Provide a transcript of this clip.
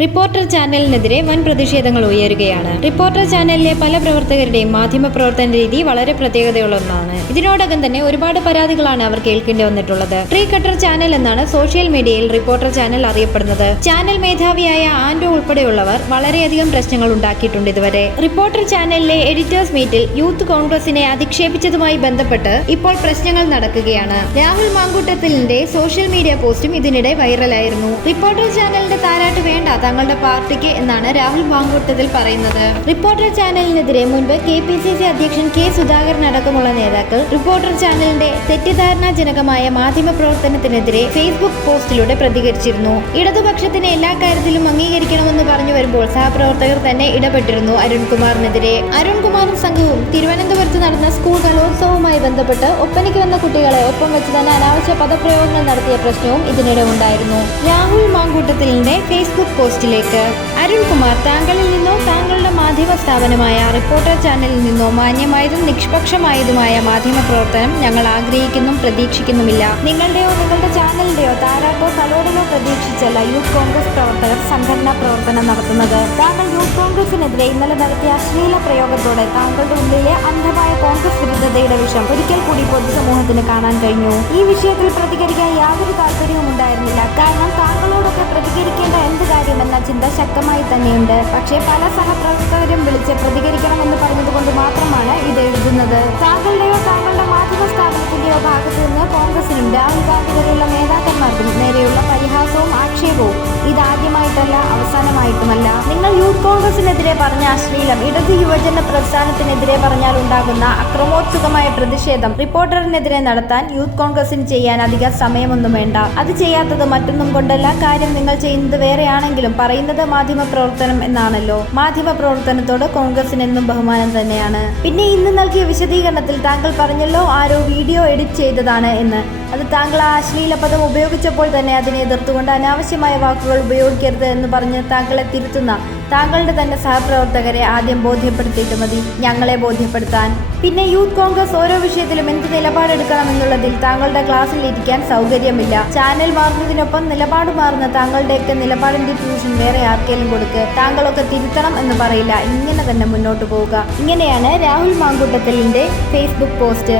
Reporter ചാനലിനെതിരെ വൻ പ്രതിഷേധങ്ങൾ ഉയരുകയാണ്. റിപ്പോർട്ടർ ചാനലിലെ പല പ്രവർത്തകരുടെയും മാധ്യമ പ്രവർത്തന രീതി വളരെ പ്രത്യേകതയുള്ള ഒന്നാണ്. ഇതിനോടകം തന്നെ ഒരുപാട് പരാതികളാണ് അവർ കേൾക്കേണ്ടി വന്നിട്ടുള്ളത്. ട്രീ കട്ടർ ചാനൽ എന്നാണ് സോഷ്യൽ മീഡിയയിൽ റിപ്പോർട്ടർ ചാനൽ അറിയപ്പെടുന്നത്. ചാനൽ മേധാവിയായ ആൻഡ്രോ ഉൾപ്പെടെയുള്ളവർ വളരെയധികം പ്രശ്നങ്ങൾ ഉണ്ടാക്കിയിട്ടുണ്ട് ഇതുവരെ. റിപ്പോർട്ടർ ചാനലിലെ എഡിറ്റേഴ്സ് മീറ്റിൽ യൂത്ത് കോൺഗ്രസിനെ അധിക്ഷേപിച്ചതുമായി ബന്ധപ്പെട്ട് ഇപ്പോൾ പ്രശ്നങ്ങൾ നടക്കുകയാണ്. രാഹുൽ മാങ്കൂട്ടത്തിലിന്റെ സോഷ്യൽ മീഡിയ പോസ്റ്റും ഇതിനിടെ വൈറലായിരുന്നു. റിപ്പോർട്ടർ ചാനലിന്റെ താരാട്ട് വേണ്ട തങ്ങളുടെ പാർട്ടിക്ക് എന്നാണ് രാഹുൽ മാങ്കൂട്ടത്തിൽ പറയുന്നത്. റിപ്പോർട്ടർ ചാനലിനെതിരെ മുൻപ് KPCC അധ്യക്ഷൻ K സുധാകരൻ അടക്കമുള്ള നേതാക്കൾ റിപ്പോർട്ടർ ചാനലിന്റെ തെറ്റിദ്ധാരണാജനകമായ മാധ്യമ പ്രവർത്തനത്തിനെതിരെ ഫേസ്ബുക്ക് പോസ്റ്റിലൂടെ പ്രതികരിച്ചിരുന്നു. ഇടതുപക്ഷത്തിന് എല്ലാ കാര്യത്തിലും അംഗീകരിക്കണമെന്ന് പറഞ്ഞു വരുമ്പോൾ സഹപ്രവർത്തകർ തന്നെ ഇടപെട്ടിരുന്നു അരുൺകുമാറിനെതിരെ. അരുൺകുമാറും സംഘവും തിരുവനന്തപുരത്ത് നടന്ന സ്കൂൾ കലോത്സവവുമായി ബന്ധപ്പെട്ട് ഒപ്പനയ്ക്ക് വന്ന കുട്ടികളെ ഒപ്പം വെച്ച് തന്നെ അനാവശ്യ പദപ്രയോഗങ്ങൾ നടത്തിയ പ്രശ്നവും ഇതിനിടെ ഉണ്ടായിരുന്നു. രാഹുൽ മാങ്കൂട്ടത്തിലിന്റെ ഫേസ്ബുക്ക് പോസ്റ്റിലേക്ക് അരുൺകുമാർ, താങ്കളിൽ നിന്നോ താങ്കളുടെ മാധ്യമ സ്ഥാപനമായ റിപ്പോർട്ടർ ചാനലിൽ നിന്നോ മാന്യമായതും നിഷ്പക്ഷമായതുമായ മാധ്യമ പ്രവർത്തനം ഞങ്ങൾ ആഗ്രഹിക്കുന്നും പ്രതീക്ഷിക്കുന്നുമില്ല. നിങ്ങളുടെയോ നിങ്ങളുടെ ചാനലിന്റെയോ താരാട്ടോ തലോടലോ പ്രതീക്ഷിച്ചല്ല യൂത്ത് കോൺഗ്രസ് പ്രവർത്തകർ സംഘടനാ പ്രവർത്തനം നടത്തുന്നത്. താങ്കൾ യൂത്ത് കോൺഗ്രസിനെതിരെ ഇന്നലെ നടത്തിയ അശ്ലീല പ്രയോഗത്തോടെ താങ്കളുടെ ഉള്ളിലെ അന്ധമായ കോൺഗ്രസ് വിരുദ്ധതയുടെ വിഷം ഒരിക്കൽ കൂടി പൊതുസമൂഹത്തിന് കാണാൻ കഴിഞ്ഞു. ഈ വിഷയത്തിൽ പ്രതികരിക്കാൻ യാതൊരു താല്പര്യവും ഉണ്ടായിരുന്നില്ല. കാരണം താങ്കളോടൊക്കെ പ്രതികരിക്കേണ്ട എന്ത് കാര്യമെന്ന ചിന്ത ശക്തമായി തന്നെയുണ്ട്. പക്ഷേ പല സഹപ്രവർത്തകരും വിളിച്ച് പ്രതികരിക്കണമെന്ന് പറഞ്ഞതുകൊണ്ട് മാത്രമാണ് ഇത് എഴുതുന്നത്. താങ്കളുടെയോ താങ്കളുടെ മാധ്യമ സ്ഥാപനത്തിന്റെയോ ഭാഗത്തു നിന്ന് കോൺഗ്രസിനും രാഹുൽ ഗാന്ധി വരെയുള്ള നേതാക്കന്മാർക്കും നേരെയുള്ള പരിഹാസവും ആക്ഷേപവും ഇതാദ്യമായിട്ടല്ല, അവസാനമായിട്ടുമല്ല. നിങ്ങൾ യൂത്ത് കോൺഗ്രസിനെതിരെ പറഞ്ഞ അശ്ലീലം ഇടത് യുവജന പ്രസ്ഥാനത്തിനെതിരെ പറഞ്ഞാൽ ഉണ്ടാകുന്ന അക്രമോത്സുകമായ പ്രതിഷേധം റിപ്പോർട്ടറിനെതിരെ നടത്താൻ യൂത്ത് കോൺഗ്രസിന് ചെയ്യാൻ അധിക സമയമൊന്നും വേണ്ട. അത് ചെയ്യാത്തത് മറ്റൊന്നും കൊണ്ടല്ല. കാര്യം നിങ്ങൾ ചെയ്യുന്നത് വേറെയാണെങ്കിലും പറയുന്നത് മാധ്യമ പ്രവർത്തനം എന്നാണല്ലോ. മാധ്യമ പ്രവർത്തനത്തോട് കോൺഗ്രസിന് എന്നും ബഹുമാനം തന്നെയാണ്. പിന്നെ ഇന്ന് നൽകിയ വിശദീകരണത്തിൽ താങ്കൾ പറഞ്ഞല്ലോ ആരോ വീഡിയോ എഡിറ്റ് ചെയ്തതാണ് എന്ന്. അത് താങ്കൾ ആ അശ്ലീല പദം ഉപയോഗിച്ചപ്പോൾ തന്നെ അതിനെ എതിർത്തുകൊണ്ട് അനാവശ്യമായ വാക്കുകൾ ഉപയോഗിക്കരുത് എന്ന് പറഞ്ഞ് താങ്കളെ തിരുത്തുന്ന താങ്കളുടെ തന്നെ സഹപ്രവർത്തകരെ ആദ്യം ബോധ്യപ്പെടുത്തിയിട്ട് മതി ഞങ്ങളെ ബോധ്യപ്പെടുത്താൻ. പിന്നെ യൂത്ത് കോൺഗ്രസ് ഓരോ വിഷയത്തിലും എന്ത് നിലപാടെടുക്കണം എന്നുള്ളതിൽ താങ്കളുടെ ക്ലാസ്സിൽ ഇരിക്കാൻ സൗകര്യമില്ല. ചാനൽ മാറുന്നതിനൊപ്പം നിലപാട് മാറുന്ന താങ്കളുടെയൊക്കെ നിലപാടിന്റെ ട്യൂഷൻ വേറെ ആർക്കെങ്കിലും കൊടുക്ക്. താങ്കളൊക്കെ തിരുത്തണം എന്ന് പറയില്ല. ഇങ്ങനെ തന്നെ മുന്നോട്ട് പോവുക. ഇങ്ങനെയാണ് രാഹുൽ മാങ്കൂട്ടത്തിലിന്റെ ഫേസ്ബുക്ക് പോസ്റ്റ്.